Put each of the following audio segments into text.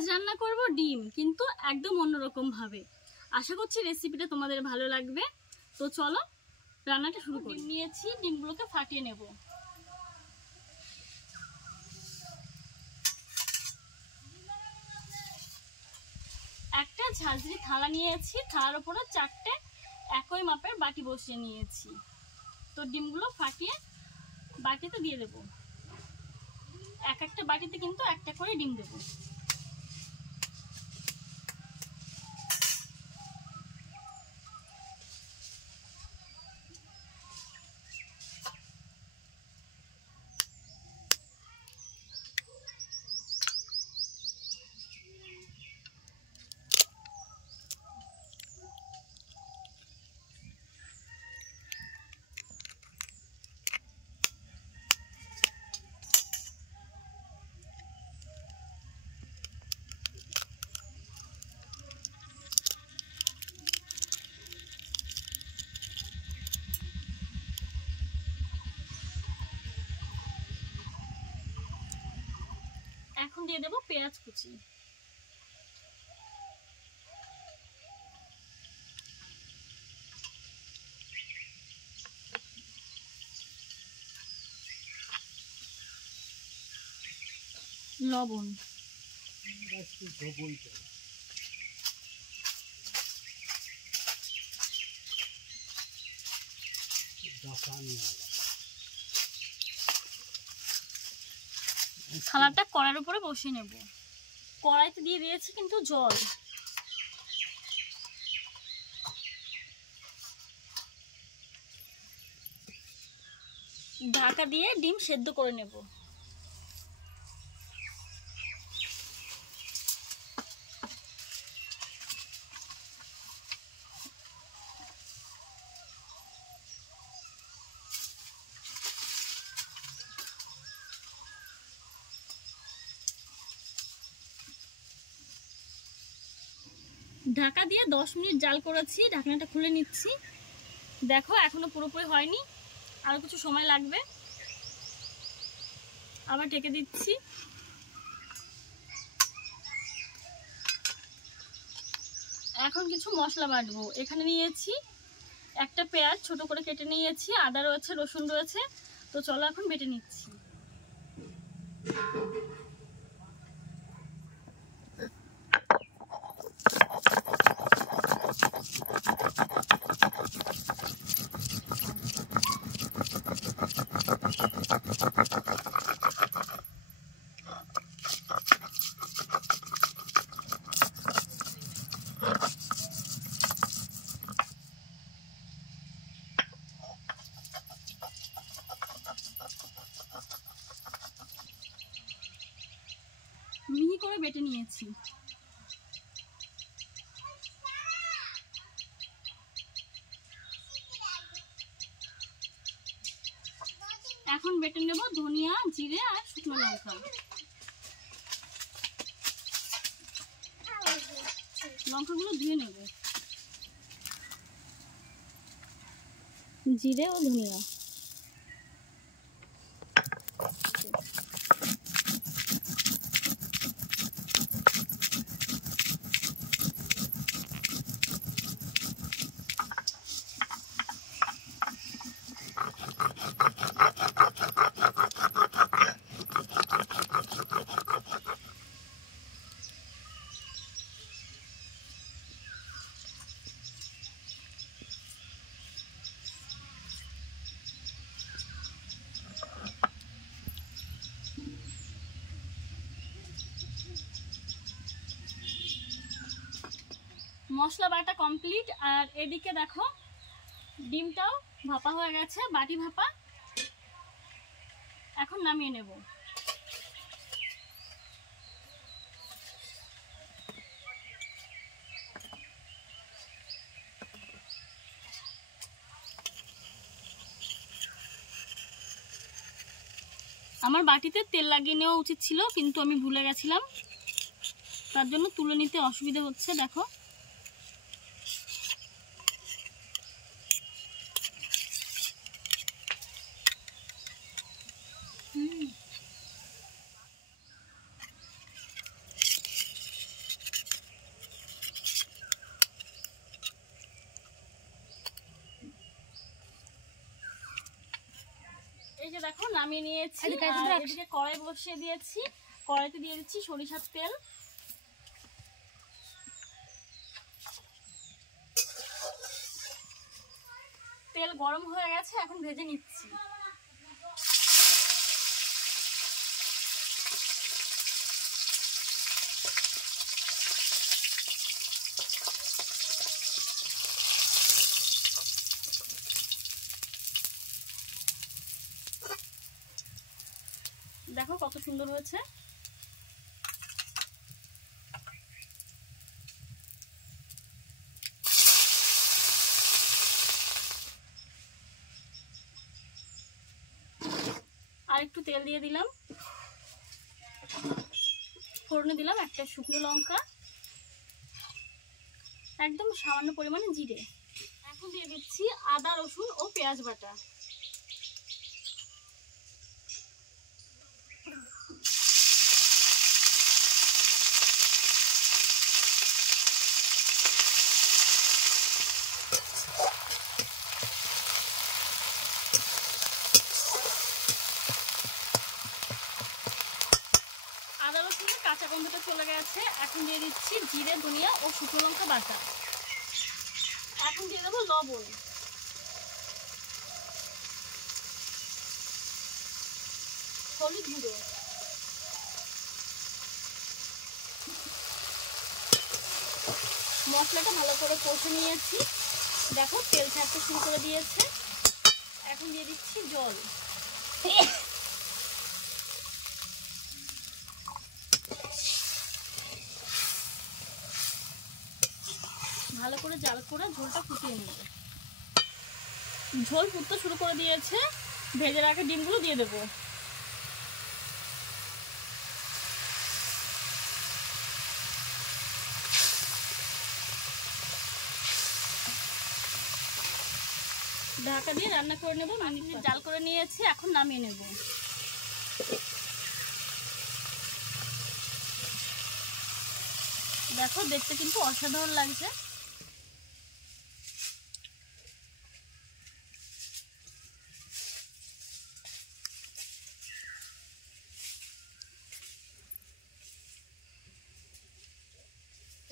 আজ রান্না করব ডিম, কিন্তু একদম অন্যরকম ভাবে। আশা করছি রেসিপিটা তোমাদের ভালো লাগবে। তো চলো রান্নাটা শুরু করি। ডিম নিয়েছি, ডিমগুলোকে ফাটিয়ে নেব। একটা ঝাঁঝরি থালা নিয়েছি, থালার উপরে 4টে একই মাপের বাটি বসিয়ে নিয়েছি। তো ডিমগুলো ফাটিয়ে বাটিতে দিয়ে দেব। এক একটা বাটিতে কিন্তু একটা করে ডিম দেব। এখন দিয়ে দেব পেঁয়াজ কুচি। লবণ, থালাটা কড়াইয়ের উপরে বসিয়ে নেব। কড়াইতে দিয়ে দিয়েছি কিন্তু জল। ঢাকা দিয়ে ডিম সেদ্ধ করে নেব। ঢাকা দিয়ে 10 মিনিট জাল করেছি। ঢাকনাটা খুলে নিচ্ছি। দেখো এখনো পুরোপুরি হয়নি, আরো কিছু সময় লাগবে। আবার ঢেকে দিচ্ছি। এখন কিছু মশলা বাটবো। এখানে নিয়েছি একটা পেঁয়াজ ছোট করে কেটে নিয়েছি, আদা রয়েছে, রসুন রয়েছে। তো চলো এখন বেটে নিচ্ছি। মিহি করে বেটে নিয়েছি। এখন বেটে নেব ধনিয়া, জিরে আর শুকনো লঙ্কা। লঙ্কাগুলো ধুয়ে নেব। জিরে ও ধনিয়া, মশলা বাটা কমপ্লিট। আর এদিকে দেখো ডিমটাও ভাপা হয়ে গেছে, বাটি ভাপা। এখন নামিয়ে নেব। আমার বাটিতে তেল লাগিয়ে নেওয়া উচিত ছিল, কিন্তু আমি ভুলে গেছিলাম। তার জন্য তুলে নিতে অসুবিধা হচ্ছে। দেখো দেখো নামিয়ে নিয়েছি। এদিকে কড়াই বসিয়ে দিয়েছি, কড়াইতে দিয়ে দিচ্ছি সরিষার তেল। তেল গরম হয়ে গেছে, এখন ভেজে নিচ্ছি। দেখো কত সুন্দর হয়েছে। আর একটু তেল দিয়ে দিলাম, ফোড়নে দিলাম একটা শুকনো লঙ্কা, একদম সামান্য পরিমাণে জিরে। এখন দিয়ে দিচ্ছি আদা রসুন ও পেঁয়াজ বাটা। আদা রসুনের কাঁচা গন্ধটা চলে গেছে, এখন দিয়ে দিচ্ছি জিরে ধনিয়া ও শুকনো লঙ্কা বাটা। এখন দিয়ে দেবো লবণ, হলুদ গুঁড়ো, মশলাটা ভালো করে কষে নিয়েছি। দেখো তেল ছাড়তে শুরু করে দিয়েছে। এখন দিয়ে দিচ্ছি জল। ভালো করে জাল করে ঝোলটা ফুটিয়ে নেব। ঝোল ফুটতে শুরু করে দিয়েছে, ভেজে রাখা ডিমগুলো দিয়ে দেবো। ঢাকা দিয়ে রান্না করে নেব। জাল করে নিয়েছি, এখন নামিয়ে নেব। দেখো দেখতে কিন্তু অসাধারণ লাগছে।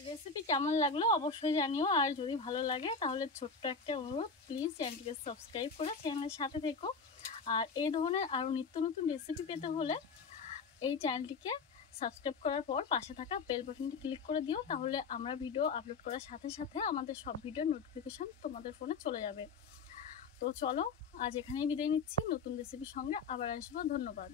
রেসিপি কেমন লাগলো অবশ্যই জানিও। আর যদি ভালো লাগে তাহলে ছোট্ট একটা অনুরোধ, প্লিজ চ্যানেলটিকে সাবস্ক্রাইব করে চ্যানেলের সাথে থেকো। আর এই ধরনের আরও নিত্য নতুন রেসিপি পেতে হলে এই চ্যানেলটিকে সাবস্ক্রাইব করার পর পাশে থাকা বেল বাটনটি ক্লিক করে দিও, তাহলে আমরা ভিডিও আপলোড করার সাথে সাথে আমাদের সব ভিডিওর নোটিফিকেশন তোমাদের ফোনে চলে যাবে। তো চলো আজ এখানেই বিদায় নিচ্ছি, নতুন রেসিপির সঙ্গে আবার আসবো। ধন্যবাদ।